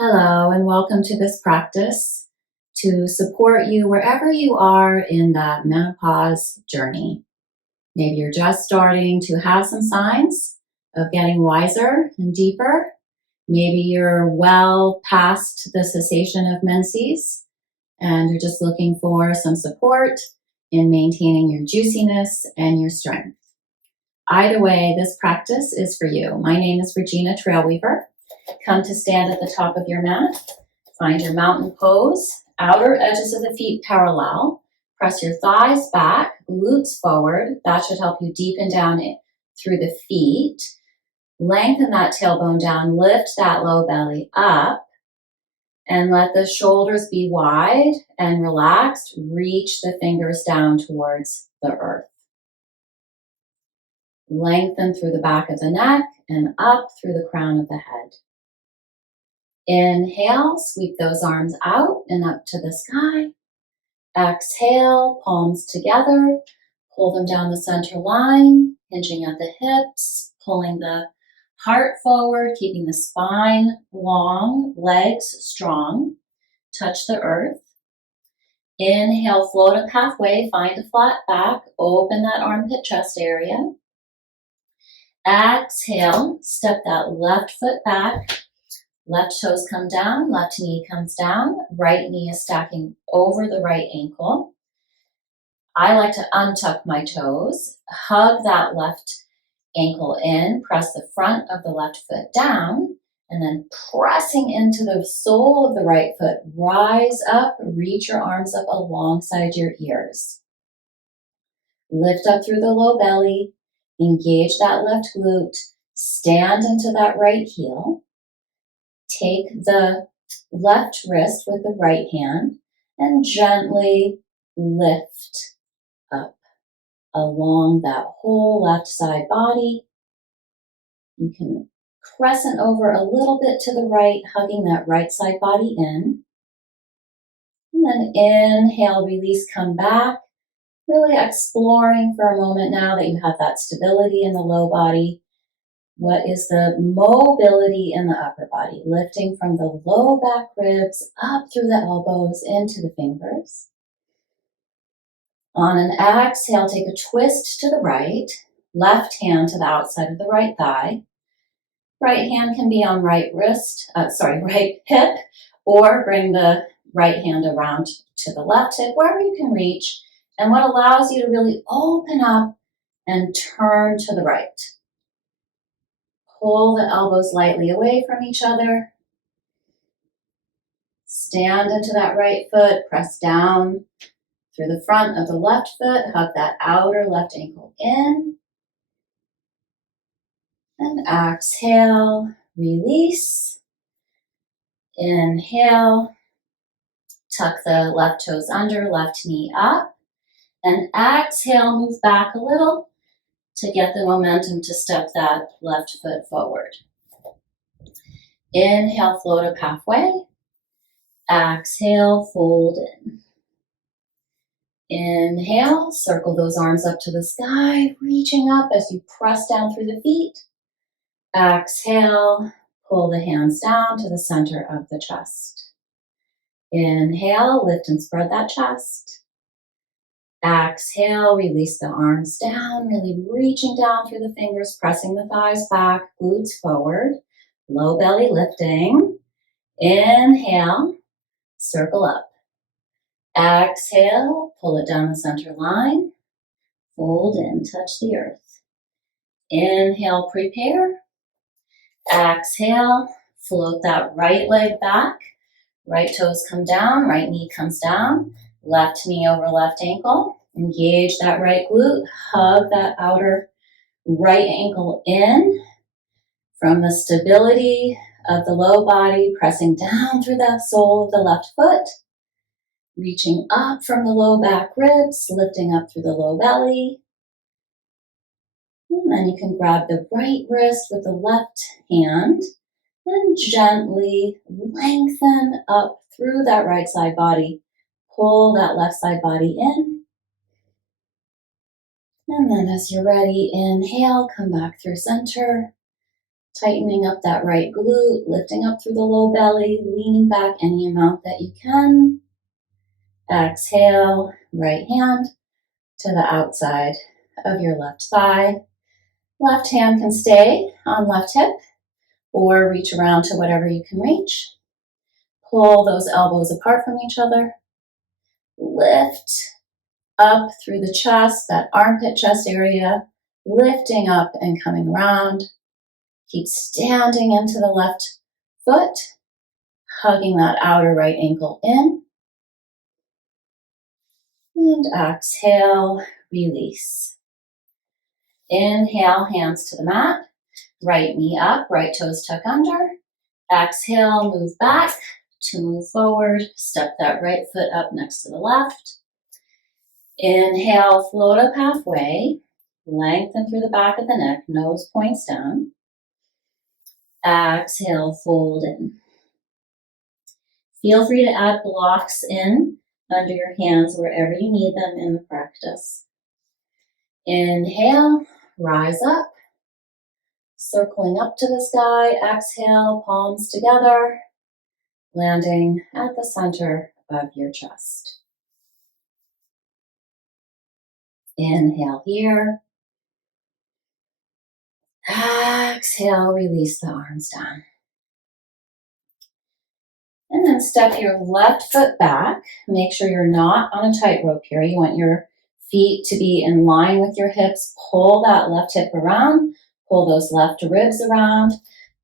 Hello, and welcome to this practice to support you wherever you are in that menopause journey. Maybe you're just starting to have some signs of getting wiser and deeper. Maybe you're well past the cessation of menses and you're just looking for some support in maintaining your juiciness and your strength. Either way, this practice is for you. My name is Regina Trailweaver. Come to stand at the top of your mat. Find your mountain pose. Outer edges of the feet parallel. Press your thighs back, glutes forward. That should help you deepen down through the feet. Lengthen that tailbone down. Lift that low belly up. And let the shoulders be wide and relaxed. Reach the fingers down towards the earth. Lengthen through the back of the neck and up through the crown of the head. Inhale, sweep those arms out and up to the sky. Exhale, palms together. Pull them down the center line, hinging at the hips, pulling the heart forward, keeping the spine long, legs strong. Touch the earth. Inhale, float up halfway, find a flat back, open that armpit chest area. Exhale, step that left foot back. Left toes come down, left knee comes down, right knee is stacking over the right ankle. I like to untuck my toes, hug that left ankle in, press the front of the left foot down, and then pressing into the sole of the right foot, rise up, reach your arms up alongside your ears. Lift up through the low belly, engage that left glute, stand into that right heel. Take the left wrist with the right hand and gently lift up along that whole left side body. You can crescent over a little bit to the right, hugging that right side body in. And then inhale, release, come back. Really exploring for a moment now that you have that stability in the low body. What is the mobility in the upper body? Lifting from the low back ribs up through the elbows into the fingers. On an exhale, take a twist to the right. Left hand to the outside of the right thigh. Right hand can be on right hip, or bring the right hand around to the left hip, wherever you can reach, and what allows you to really open up and turn to the right. Pull the elbows lightly away from each other. Stand into that right foot, press down through the front of the left foot, hug that outer left ankle in. And exhale, release. Inhale, tuck the left toes under, left knee up. And exhale, move back a little to get the momentum to step that left foot forward. Inhale, float up halfway. Exhale, fold in. Inhale, circle those arms up to the sky, reaching up as you press down through the feet. Exhale, pull the hands down to the center of the chest. Inhale, lift and spread that chest. Exhale, release the arms down, really reaching down through the fingers, pressing the thighs back, glutes forward, low belly lifting. Inhale, circle up. Exhale, pull it down the center line, fold in, touch the earth. Inhale, prepare. Exhale, float that right leg back. Right toes come down, right knee comes down, left knee over left ankle. Engage that right glute, hug that outer right ankle in. From the stability of the low body, pressing down through the sole of the left foot. Reaching up from the low back ribs, lifting up through the low belly. And then you can grab the right wrist with the left hand and gently lengthen up through that right side body. Pull that left side body in. And then as you're ready, inhale, come back through center. Tightening up that right glute, lifting up through the low belly, leaning back any amount that you can. Exhale, right hand to the outside of your left thigh. Left hand can stay on left hip or reach around to whatever you can reach. Pull those elbows apart from each other. Lift up through the chest, that armpit chest area, lifting up and coming around. Keep standing into the left foot, hugging that outer right ankle in. And exhale, release. Inhale, hands to the mat. Right knee up, right toes tuck under. Exhale, move back to move forward. Step that right foot up next to the left. Inhale, float up halfway. Lengthen through the back of the neck, nose points down. Exhale, fold in. Feel free to add blocks in under your hands wherever you need them in the practice. Inhale, rise up, circling up to the sky. Exhale, palms together, landing at the center of your chest. Inhale here. Exhale, release the arms down. And then step your left foot back. Make sure you're not on a tightrope here. You want your feet to be in line with your hips. Pull that left hip around. Pull those left ribs around.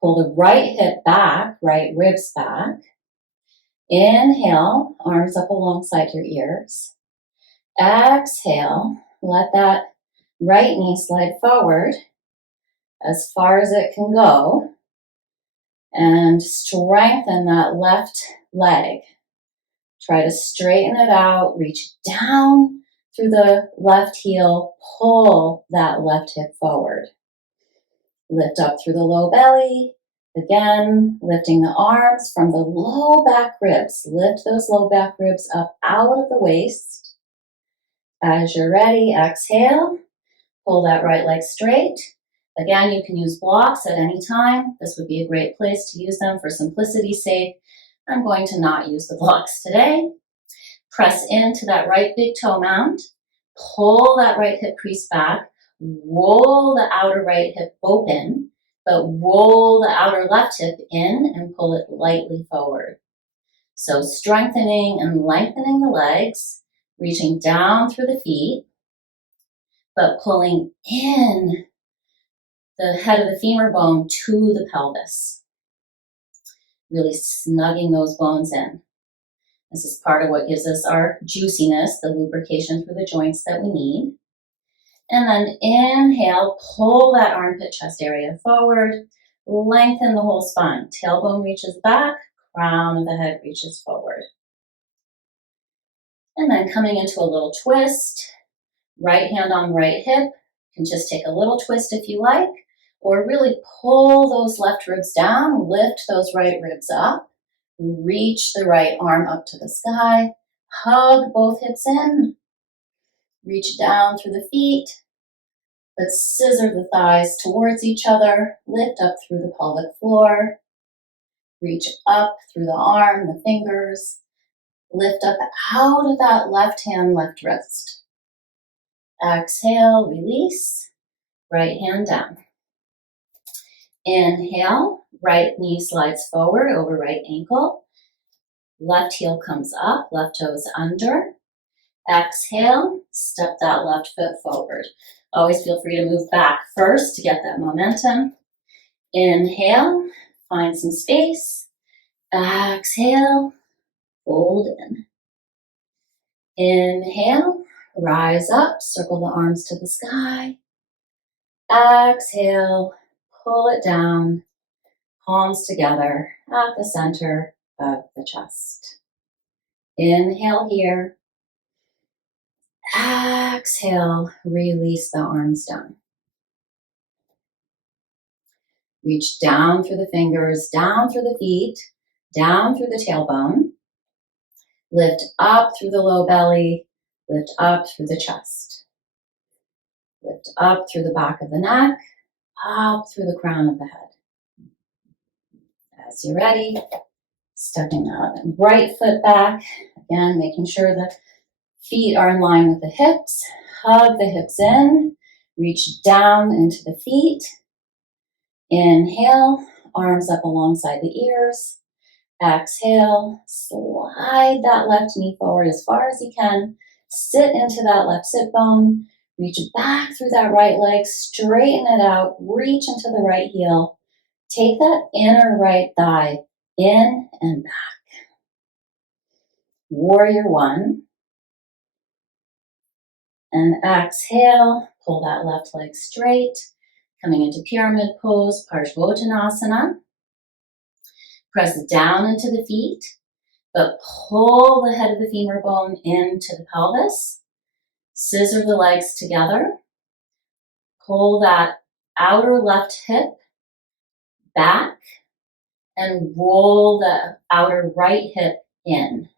Pull the right hip back, right ribs back. Inhale, arms up alongside your ears. Exhale, let that right knee slide forward as far as it can go. And strengthen that left leg. Try to straighten it out, reach down through the left heel, pull that left hip forward. Lift up through the low belly. Again, lifting the arms from the low back ribs. Lift those low back ribs up out of the waist. As you're ready, exhale. Pull that right leg straight. Again, you can use blocks at any time. This would be a great place to use them for simplicity's sake. I'm going to not use the blocks today. Press into that right big toe mound. Pull that right hip crease back. Roll the outer right hip open, but roll the outer left hip in and pull it lightly forward. So strengthening and lengthening the legs, reaching down through the feet, but pulling in the head of the femur bone to the pelvis. Really snugging those bones in. This is part of what gives us our juiciness, the lubrication through the joints that we need. And then inhale, pull that armpit chest area forward, lengthen the whole spine. Tailbone reaches back, crown of the head reaches forward. And then coming into a little twist, right hand on right hip. You can just take a little twist if you like, or really pull those left ribs down, lift those right ribs up, reach the right arm up to the sky, hug both hips in, reach down through the feet, but scissor the thighs towards each other, lift up through the pelvic floor, reach up through the arm, the fingers, lift up out of that left hand, left wrist. Exhale, release, right hand down. Inhale, right knee slides forward over right ankle. Left heel comes up, left toes under. Exhale, step that left foot forward. Always feel free to move back first to get that momentum. Inhale, find some space. Exhale, fold in. Inhale, rise up, circle the arms to the sky. Exhale, pull it down, palms together at the center of the chest. Inhale here. Exhale, release the arms down. Reach down through the fingers, down through the feet, down through the tailbone. Lift up through the low belly, lift up through the chest. Lift up through the back of the neck, up through the crown of the head. As you're ready, stepping that right foot back. Again, making sure the feet are in line with the hips. Hug the hips in. Reach down into the feet. Inhale, arms up alongside the ears. Exhale, slide that left knee forward as far as you can. Sit into that left sit bone. Reach back through that right leg. Straighten it out. Reach into the right heel. Take that inner right thigh in and back. Warrior one. And exhale, pull that left leg straight. Coming into pyramid pose, Parsvottanasana. Press down into the feet, but pull the head of the femur bone into the pelvis. Scissor the legs together. Pull that outer left hip back and roll the outer right hip in.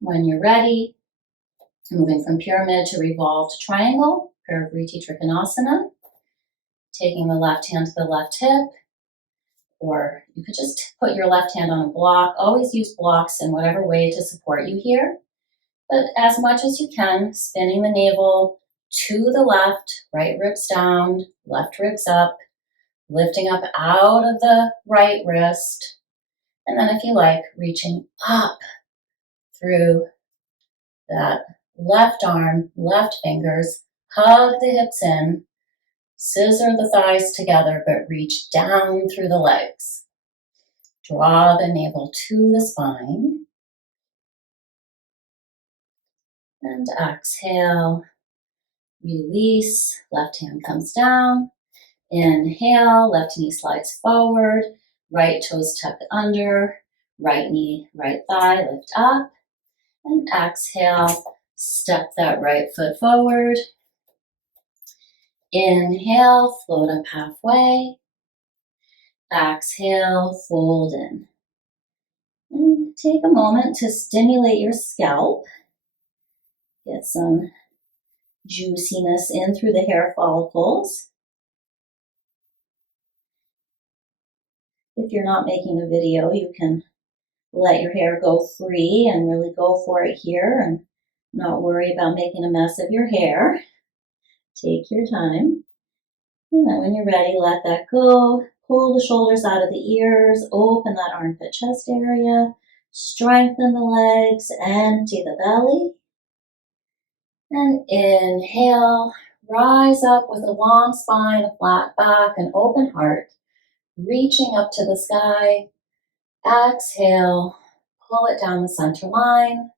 When you're ready, moving from pyramid to revolved triangle, Parivriti Trikonasana. Taking the left hand to the left hip, or you could just put your left hand on a block. Always use blocks in whatever way to support you here. But as much as you can, spinning the navel to the left, right ribs down, left ribs up, lifting up out of the right wrist. And then if you like, reaching up through that left arm, left fingers, hug the hips in, scissor the thighs together, but reach down through the legs. Draw the navel to the spine. And exhale, release, left hand comes down. Inhale, left knee slides forward, right toes tucked under, right knee, right thigh, lift up. And exhale, step that right foot forward. Inhale, float up halfway. Exhale, fold in. And take a moment to stimulate your scalp. Get some juiciness in through the hair follicles. If you're not making a video, you can let your hair go free and really go for it here and not worry about making a mess of your hair. Take your time. And then when you're ready, let that go. Pull the shoulders out of the ears, open that armpit chest area, strengthen the legs, empty the belly. And inhale, rise up with a long spine, a flat back, an open heart, reaching up to the sky. Exhale, pull it down the center line,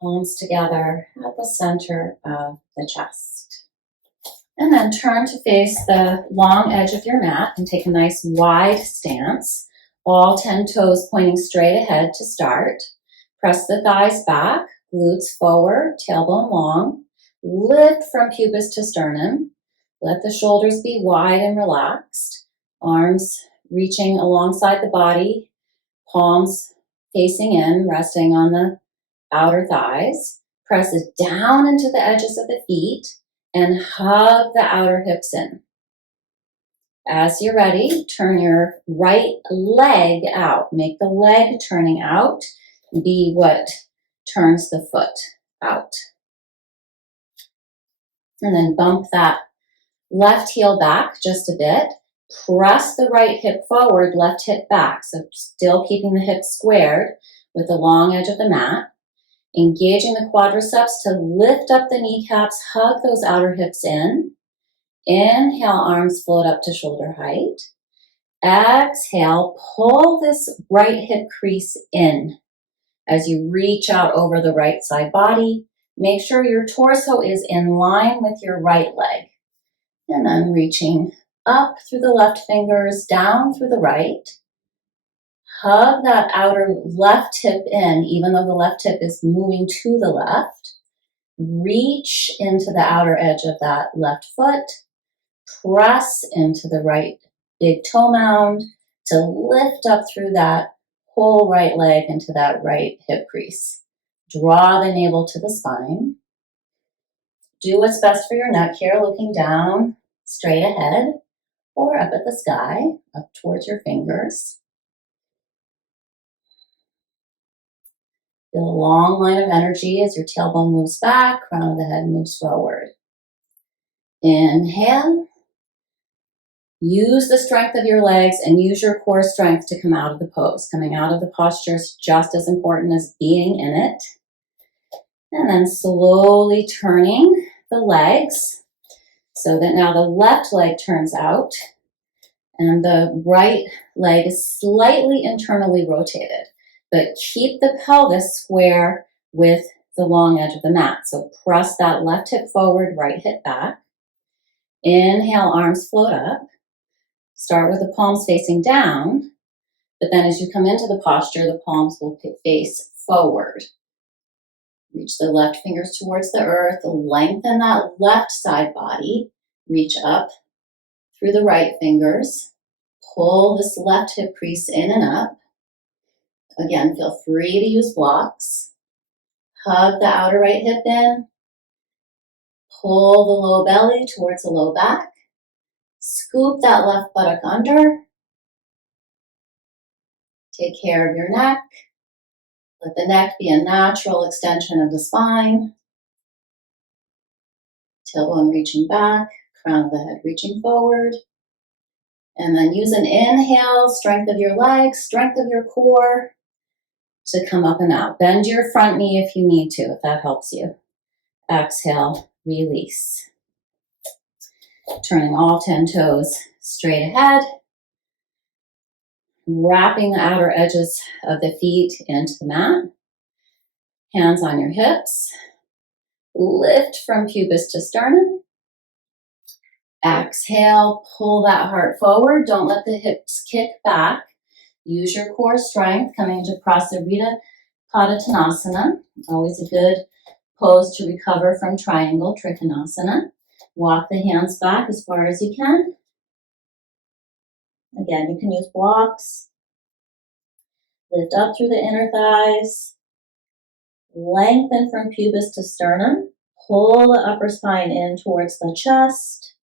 palms together at the center of the chest. And then turn to face the long edge of your mat and take a nice wide stance. All 10 toes pointing straight ahead to start. Press the thighs back, glutes forward, tailbone long. Lift from pubis to sternum. Let the shoulders be wide and relaxed. Arms reaching alongside the body. Palms facing in, resting on the outer thighs. Press it down into the edges of the feet and hug the outer hips in. As you're ready, turn your right leg out. Make the leg turning out be what turns the foot out. And then bump that left heel back just a bit. Press the right hip forward, left hip back. So still keeping the hips squared with the long edge of the mat. Engaging the quadriceps to lift up the kneecaps, hug those outer hips in. Inhale, arms float up to shoulder height. Exhale, pull this right hip crease in as you reach out over the right side body. Make sure your torso is in line with your right leg. And then reaching up through the left fingers, down through the right. Hug that outer left hip in, even though the left hip is moving to the left. Reach into the outer edge of that left foot. Press into the right big toe mound to lift up through that whole right leg into that right hip crease. Draw the navel to the spine. Do what's best for your neck here, looking down, straight ahead. or up at the sky, up towards your fingers. Feel a long line of energy as your tailbone moves back, crown of the head moves forward. Inhale. Use the strength of your legs and use your core strength to come out of the pose. Coming out of the posture is just as important as being in it. And then slowly turning the legs so that now the left leg turns out and the right leg is slightly internally rotated. But keep the pelvis square with the long edge of the mat. So press that left hip forward, right hip back. Inhale, arms float up. Start with the palms facing down, but then as you come into the posture, the palms will face forward. Reach the left fingers towards the earth, lengthen that left side body, reach up through the right fingers, pull this left hip crease in and up. Again, feel free to use blocks. Hug the outer right hip in, pull the low belly towards the low back, scoop that left buttock under. Take care of your neck. Let the neck be a natural extension of the spine. Tailbone reaching back, crown of the head reaching forward. And then use an inhale, strength of your legs, strength of your core to come up and out. Bend your front knee if you need to, if that helps you. Exhale, release. Turning all 10 toes straight ahead. Wrapping the outer edges of the feet into the mat. Hands on your hips. Lift from pubis to sternum. Exhale, pull that heart forward. Don't let the hips kick back. Use your core strength, coming into Prasarita Padottanasana. Always a good pose to recover from triangle Trikonasana. Walk the hands back as far as you can. Again, you can use blocks. Lift up through the inner thighs. Lengthen from pubis to sternum. Pull the upper spine in towards the chest.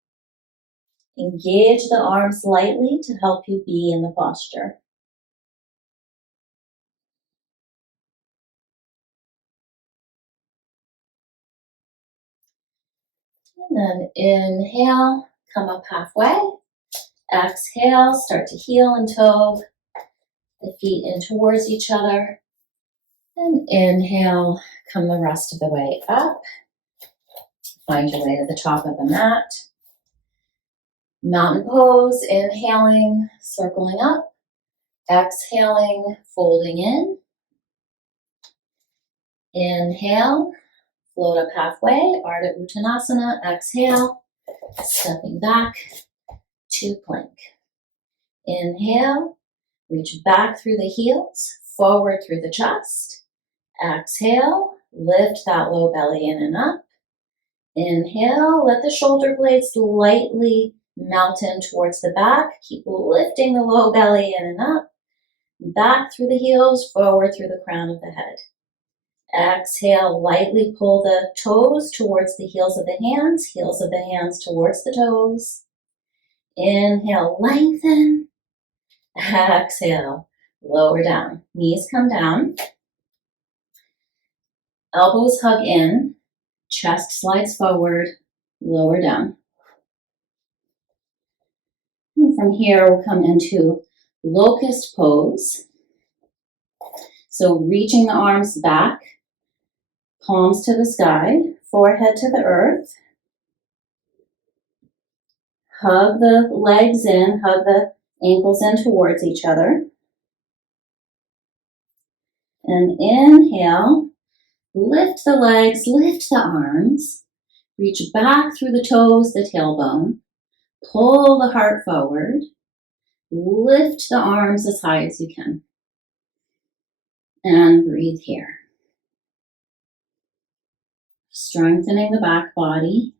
Engage the arms lightly to help you be in the posture. And then inhale, come up halfway. Exhale, start to heel and toe the feet in towards each other. And inhale, come the rest of the way up. Find your way to the top of the mat. Mountain pose, inhaling, circling up. Exhaling, folding in. Inhale, float up halfway, Ardha Uttanasana. Exhale, stepping back to plank. Inhale, reach back through the heels, forward through the chest. Exhale, lift that low belly in and up. Inhale, let the shoulder blades lightly melt in towards the back. Keep lifting the low belly in and up. Back through the heels, forward through the crown of the head. Exhale, lightly pull the toes towards the heels of the hands towards the toes. Inhale, lengthen. Exhale, lower down. Knees come down. Elbows hug in. Chest slides forward, lower down. And from here, we'll come into locust pose. So reaching the arms back, palms to the sky, forehead to the earth. Hug the legs in, hug the ankles in towards each other. And inhale, lift the legs, lift the arms. Reach back through the toes, the tailbone. Pull the heart forward. Lift the arms as high as you can. And breathe here. Strengthening the back body.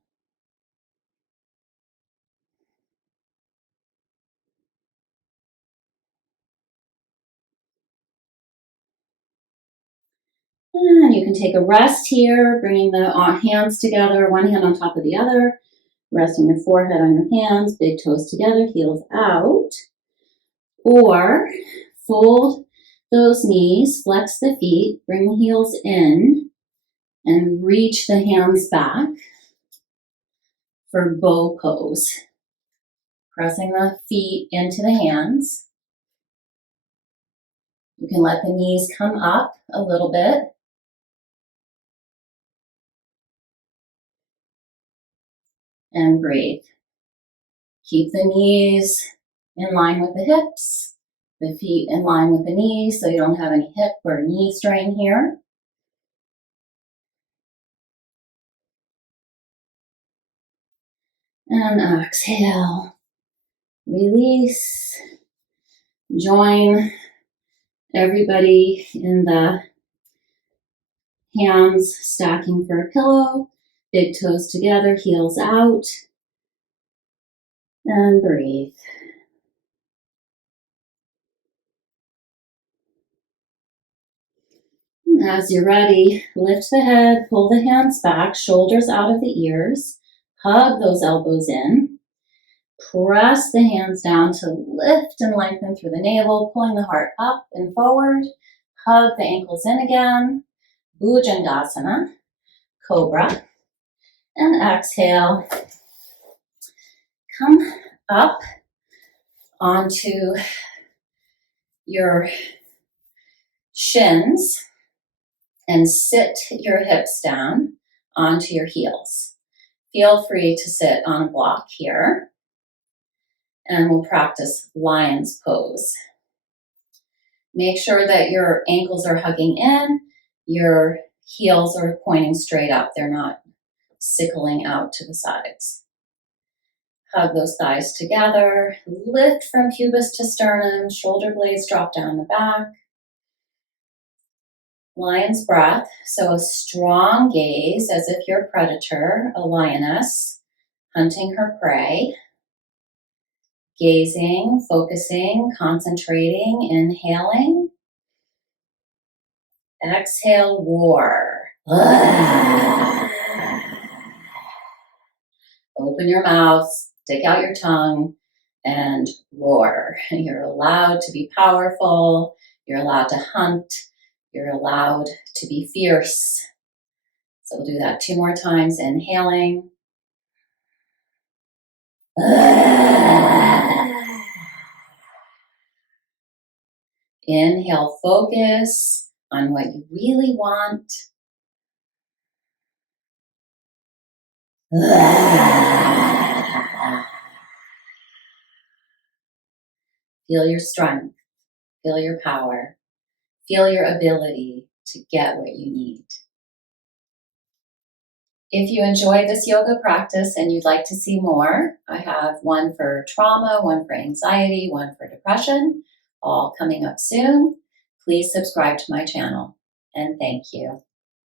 And you can take a rest here, bringing the hands together, one hand on top of the other. resting your forehead on your hands, big toes together, heels out. Or fold those knees, flex the feet, bring the heels in, and reach the hands back for bow pose. Pressing the feet into the hands. You can let the knees come up a little bit. And breathe. Keep the knees in line with the hips, the feet in line with the knees so you don't have any hip or knee strain here. And exhale. Release. Join everybody in the hands stacking for a pillow. Big toes together, heels out. And breathe. As you're ready, lift the head, pull the hands back, shoulders out of the ears. Hug those elbows in. Press the hands down to lift and lengthen through the navel, pulling the heart up and forward. Hug the ankles in again. Bhujangasana, cobra. And exhale. Come up onto your shins and sit your hips down onto your heels. Feel free to sit on a block here. And we'll practice lion's pose. Make sure that your ankles are hugging in, your heels are pointing straight up. They're not sickling out to the sides. Hug those thighs together. Lift from pubis to sternum. Shoulder blades drop down the back. Lion's breath. So a strong gaze as if you're a predator, a lioness, hunting her prey. Gazing, focusing, concentrating, inhaling. Exhale, roar. Open your mouth, stick out your tongue, and roar. You're allowed to be powerful. You're allowed to hunt. You're allowed to be fierce. So we'll do that 2 more times. Inhaling. Inhale, focus on what you really want. Feel your strength. Feel your power. Feel your ability to get what you need. If you enjoy this yoga practice and you'd like to see more, I have one for trauma, one for anxiety, one for depression, all coming up soon. Please subscribe to my channel, and thank you.